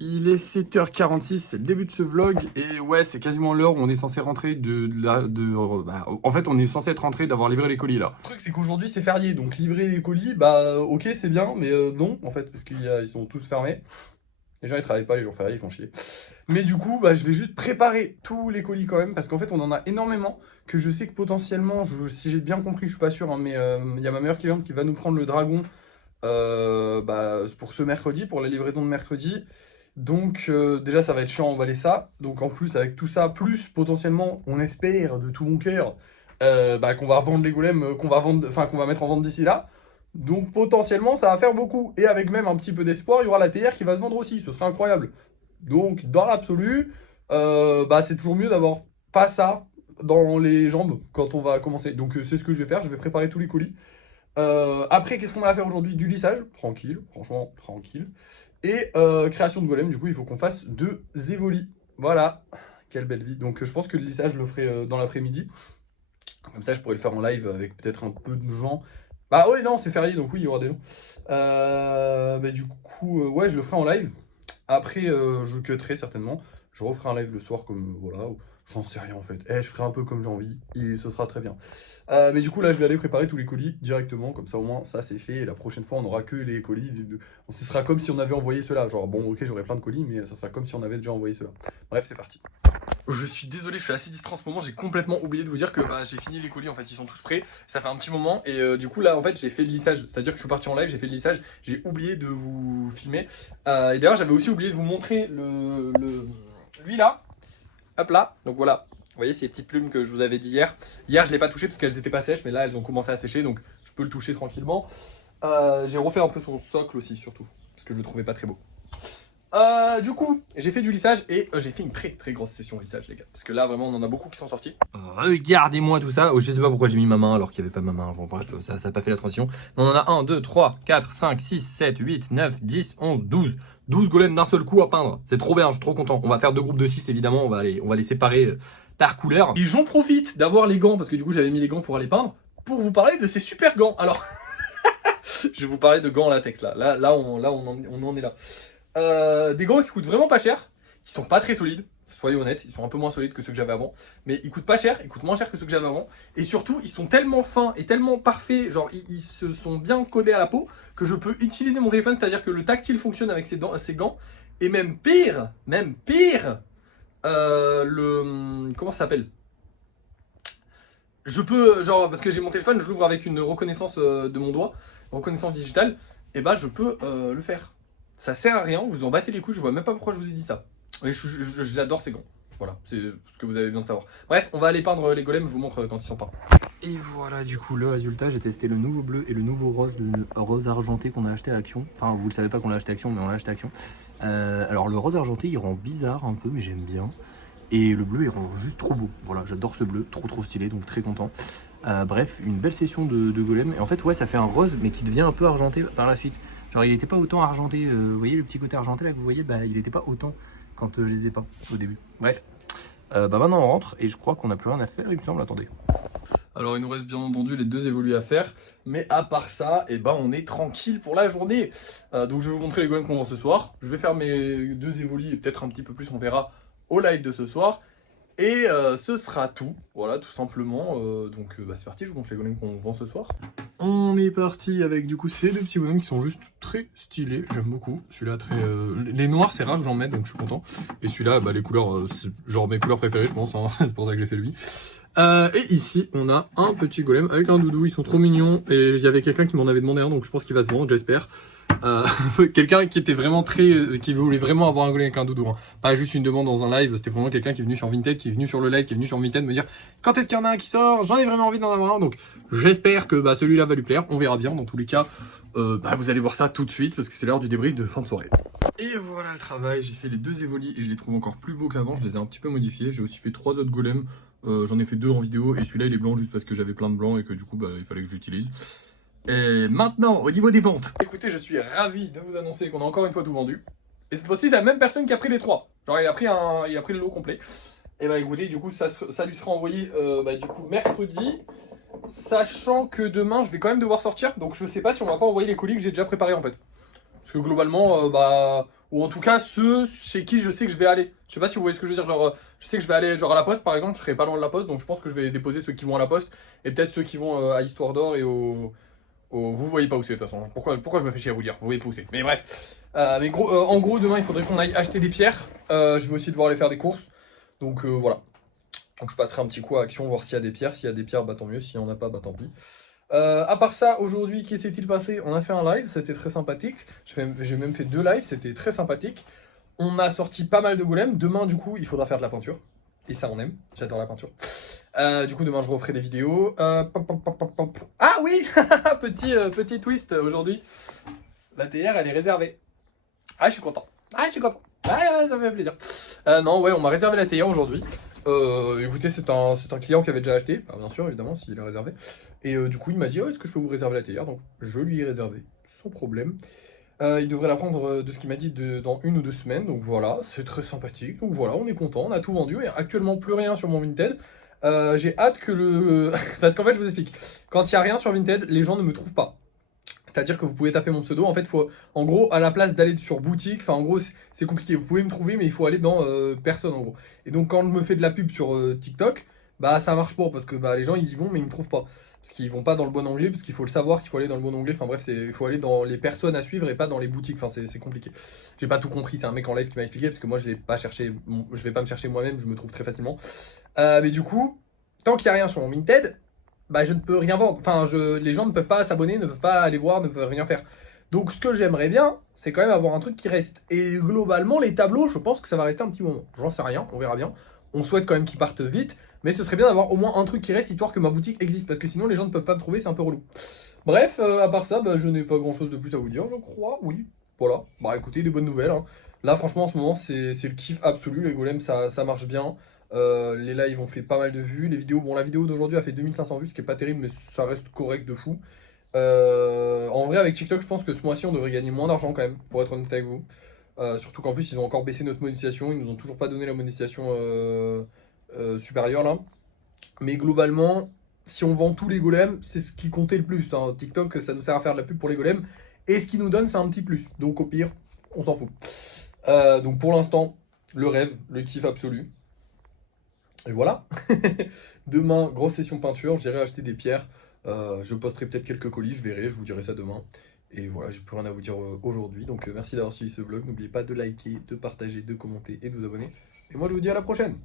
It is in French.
Il est 7h46, c'est le début de ce vlog et ouais, c'est quasiment l'heure où on est censé rentrer en fait, on est censé être rentré d'avoir livré les colis là. Le truc c'est qu'aujourd'hui c'est férié, donc livrer les colis, bah ok c'est bien, mais non en fait, parce qu'ils sont tous fermés. Les gens ils travaillent pas les jours fériés, ils font chier. Mais du coup, bah, je vais juste préparer tous les colis quand même, parce qu'en fait on en a énormément, que je sais que potentiellement, si j'ai bien compris, je suis pas sûr, hein, mais il y a ma meilleure cliente qui va nous prendre le dragon pour ce mercredi, pour la livraison de mercredi. Donc déjà ça va être chiant à emballer ça. Donc en plus avec tout ça, plus potentiellement, on espère de tout mon cœur qu'on va revendre les golems, qu'on va mettre en vente d'ici là. Donc potentiellement ça va faire beaucoup. Et avec même un petit peu d'espoir, il y aura la TR qui va se vendre aussi. Ce serait incroyable. Donc dans l'absolu, c'est toujours mieux d'avoir pas ça dans les jambes quand on va commencer. Donc c'est ce que je vais faire. Je vais préparer tous les colis. Après, qu'est-ce qu'on va faire aujourd'hui? Du lissage, tranquille, franchement, tranquille. Et création de golem, du coup, il faut qu'on fasse 2 évolis. Voilà, quelle belle vie. Donc, je pense que le lissage, je le ferai dans l'après-midi. Comme ça, je pourrais le faire en live avec peut-être un peu de gens. Bah, oui, non, c'est férié, donc oui, il y aura des gens. Du coup, ouais, je le ferai en live. Après, je cutterai certainement. Je referai un live le soir, comme voilà. J'en sais rien en fait. Je ferai un peu comme j'ai envie et ce sera très bien. Mais du coup, là, je vais aller préparer tous les colis directement. Comme ça, au moins, ça c'est fait. Et la prochaine fois, on n'aura que les colis. Ce sera comme si on avait envoyé ceux-là. Genre, bon, ok, j'aurai plein de colis, mais ça sera comme si on avait déjà envoyé ceux-là. Bref, c'est parti. Je suis désolé, je suis assez distrait en ce moment. J'ai complètement oublié de vous dire que j'ai fini les colis. En fait, ils sont tous prêts. Ça fait un petit moment. Et du coup, là, en fait, j'ai fait le lissage. C'est-à-dire que je suis parti en live, j'ai fait le lissage. J'ai oublié de vous filmer. Et d'ailleurs, j'avais aussi oublié de vous montrer lui là. Hop là, donc voilà, vous voyez ces petites plumes que je vous avais dit hier. Hier je ne l'ai pas touché parce qu'elles n'étaient pas sèches, mais là elles ont commencé à sécher, donc je peux le toucher tranquillement. J'ai refait un peu son socle aussi surtout, parce que je le trouvais pas très beau. Du coup, j'ai fait du lissage et j'ai fait une très très grosse session lissage les gars. Parce que là vraiment on en a beaucoup qui sont sortis. Regardez-moi tout ça. Oh, je sais pas pourquoi j'ai mis ma main alors qu'il n'y avait pas ma main. Bon bref, ça n'a pas fait la transition. On en a 1, 2, 3, 4, 5, 6, 7, 8, 9, 10, 11, 12. 12 golems d'un seul coup à peindre. C'est trop bien, je suis trop content. On va faire 2 groupes de 6 évidemment. On va les séparer par couleur. Et j'en profite d'avoir les gants parce que du coup j'avais mis les gants pour aller peindre. Pour vous parler de ces super gants. Alors, je vais vous parler de gants en latex là. Là on en est là. Des gants qui coûtent vraiment pas cher, qui sont pas très solides, soyons honnêtes, ils sont un peu moins solides que ceux que j'avais avant, mais ils coûtent pas cher, ils coûtent moins cher que ceux que j'avais avant, et surtout ils sont tellement fins et tellement parfaits, genre ils se sont bien collés à la peau, que je peux utiliser mon téléphone, c'est-à-dire que le tactile fonctionne avec ces gants, et même pire, comment ça s'appelle? Je peux, genre, parce que j'ai mon téléphone, je l'ouvre avec une reconnaissance de mon doigt, reconnaissance digitale, et bah je peux le faire. Ça sert à rien, vous en battez les couilles, je vois même pas pourquoi je vous ai dit ça. Et j'adore ces gants. Voilà, c'est ce que vous avez besoin de savoir. Bref, on va aller peindre les golems, je vous montre quand ils sont peints. Et voilà, du coup, le résultat, j'ai testé le nouveau bleu et le nouveau rose, le rose argenté qu'on a acheté à Action. Enfin, vous le savez pas qu'on l'a acheté à Action, mais on l'a acheté à Action. Alors, le rose argenté, il rend bizarre un peu, mais j'aime bien. Et le bleu, il rend juste trop beau. Voilà, j'adore ce bleu, trop stylé, donc très content. Bref, une belle session de golem. Et en fait, ouais, ça fait un rose, mais qui devient un peu argenté par la suite. Genre, il n'était pas autant argenté. Vous voyez le petit côté argenté là que vous voyez, bah, il n'était pas autant quand je les ai peints au début. Bref, maintenant on rentre et je crois qu'on n'a plus rien à faire, il me semble. Attendez. Alors, il nous reste bien entendu les 2 évolus à faire. Mais à part ça, on est tranquille pour la journée. Donc, je vais vous montrer les golems qu'on vend ce soir. Je vais faire mes 2 évolus et peut-être un petit peu plus, on verra au live de ce soir. Et ce sera tout, voilà, tout simplement. C'est parti, je vous montre les golems qu'on vend ce soir. On est parti avec du coup ces 2 petits golems qui sont juste très stylés, j'aime beaucoup. Celui-là très... les noirs c'est rare que j'en mette donc je suis content. Et celui-là, les couleurs, c'est genre mes couleurs préférées je pense, hein. C'est pour ça que j'ai fait lui. Et ici on a un petit golem avec un doudou, ils sont trop mignons. Et il y avait quelqu'un qui m'en avait demandé un donc je pense qu'il va se vendre, j'espère. Quelqu'un qui était vraiment qui voulait vraiment avoir un golem avec un doudou, hein. Pas juste une demande dans un live, c'était vraiment quelqu'un qui est venu sur Vinted, qui est venu sur le live, qui est venu sur Vinted me dire quand est-ce qu'il y en a un qui sort, j'en ai vraiment envie d'en avoir un, donc j'espère que celui-là va lui plaire, on verra bien, dans tous les cas vous allez voir ça tout de suite parce que c'est l'heure du débrief de fin de soirée. Et voilà le travail, j'ai fait les 2 évolis et je les trouve encore plus beaux qu'avant, je les ai un petit peu modifiés, j'ai aussi fait 3 autres golems, j'en ai fait 2 en vidéo et celui-là il est blanc juste parce que j'avais plein de blancs et que du coup il fallait que j'utilise. Et maintenant, au niveau des ventes. Écoutez, je suis ravi de vous annoncer qu'on a encore une fois tout vendu. Et cette fois-ci, c'est la même personne qui a pris les 3. Genre, il a pris le lot complet. Et écoutez, du coup, ça lui sera envoyé du coup mercredi. Sachant que demain, je vais quand même devoir sortir. Donc, je sais pas si on va pas envoyer les colis que j'ai déjà préparés en fait. Parce que globalement, ou en tout cas ceux chez qui je sais que je vais aller. Je sais pas si vous voyez ce que je veux dire, genre je sais que je vais aller genre à la poste par exemple, je serai pas loin de la poste, donc je pense que je vais déposer ceux qui vont à la poste, et peut-être ceux qui vont à Histoire d'Or et Vous voyez pas où c'est de toute façon, pourquoi je me fais chier à vous dire, vous voyez pas où c'est. Mais bref, mais gros, en gros demain il faudrait qu'on aille acheter des pierres, je vais aussi devoir aller faire des courses, donc voilà. Donc je passerai un petit coup à Action, voir s'il y a des pierres, s'il y a des pierres bah tant mieux, s'il y en a pas bah tant pis. À part ça, aujourd'hui, qu'est-ce qui s'est-il passé? On a fait un live, c'était très sympathique. J'ai même fait 2 lives, c'était très sympathique. On a sorti pas mal de golems. Demain, du coup, il faudra faire de la peinture. Et ça, on aime. J'adore la peinture. Du coup, demain, je referai des vidéos. Ah oui petit twist aujourd'hui. La TR, elle est réservée. Ah, je suis content. Ah, je suis content. Ah, ça me fait plaisir. Non, ouais, on m'a réservé la TR aujourd'hui. Écoutez, c'est un client qui avait déjà acheté, bah, bien sûr, évidemment, s'il a réservé. Et du coup, il m'a dit, oh, est-ce que je peux vous réserver la TR? Donc, je lui ai réservé, sans problème. Il devrait la prendre de ce qu'il m'a dit dans 1 ou 2 semaines. Donc voilà, c'est très sympathique. Donc voilà, on est content, on a tout vendu. Et actuellement, plus rien sur mon Vinted. J'ai hâte que le... Parce qu'en fait, je vous explique. Quand il n'y a rien sur Vinted, les gens ne me trouvent pas. C'est-à-dire que vous pouvez taper mon pseudo. En fait, faut, en gros, à la place d'aller sur boutique, enfin, en gros, c'est compliqué. Vous pouvez me trouver, mais il faut aller dans personne, en gros. Et donc, quand je me fais de la pub sur TikTok, bah, ça marche pas parce que bah, les gens ils y vont, mais ils me trouvent pas. Parce qu'ils vont pas dans le bon onglet, parce qu'il faut le savoir qu'il faut aller dans le bon onglet. Enfin, bref, il faut aller dans les personnes à suivre et pas dans les boutiques. Enfin, c'est compliqué. J'ai pas tout compris. C'est un mec en live qui m'a expliqué, parce que moi, je l'ai pas cherché. Je vais pas me chercher moi-même, je me trouve très facilement. Mais du coup, tant qu'il y a rien sur mon Vinted, bah, je ne peux rien vendre. Enfin, les gens ne peuvent pas s'abonner, ne peuvent pas aller voir, ne peuvent rien faire. Donc, ce que j'aimerais bien, c'est quand même avoir un truc qui reste. Et globalement, les tableaux, je pense que ça va rester un petit moment. J'en sais rien, on verra bien. On souhaite quand même qu'ils partent vite, mais ce serait bien d'avoir au moins un truc qui reste, histoire que ma boutique existe, parce que sinon les gens ne peuvent pas me trouver, c'est un peu relou. Bref, à part ça, bah, je n'ai pas grand chose de plus à vous dire, je crois, oui. Voilà, bah écoutez, des bonnes nouvelles, hein. Là, franchement, en ce moment, c'est le kiff absolu. Les golems, ça marche bien. Les lives ont fait pas mal de vues. Les vidéos, bon, la vidéo d'aujourd'hui a fait 2500 vues, ce qui est pas terrible, mais ça reste correct de fou. En vrai, avec TikTok, je pense que ce mois-ci, on devrait gagner moins d'argent quand même, pour être honnête avec vous. Surtout qu'en plus, ils ont encore baissé notre monétisation. Ils nous ont toujours pas donné la monétisation supérieure là. Mais globalement, si on vend tous les golems, c'est ce qui comptait le plus, hein. TikTok, ça nous sert à faire de la pub pour les golems. Et ce qui nous donne, c'est un petit plus. Donc au pire, on s'en fout. Donc pour l'instant, le rêve, le kiff absolu. Et voilà. Demain, grosse session peinture, j'irai acheter des pierres. Je posterai peut-être quelques colis, je verrai, je vous dirai ça demain. Et voilà, j'ai plus rien à vous dire aujourd'hui. Donc merci d'avoir suivi ce vlog. N'oubliez pas de liker, de partager, de commenter et de vous abonner. Et moi je vous dis à la prochaine.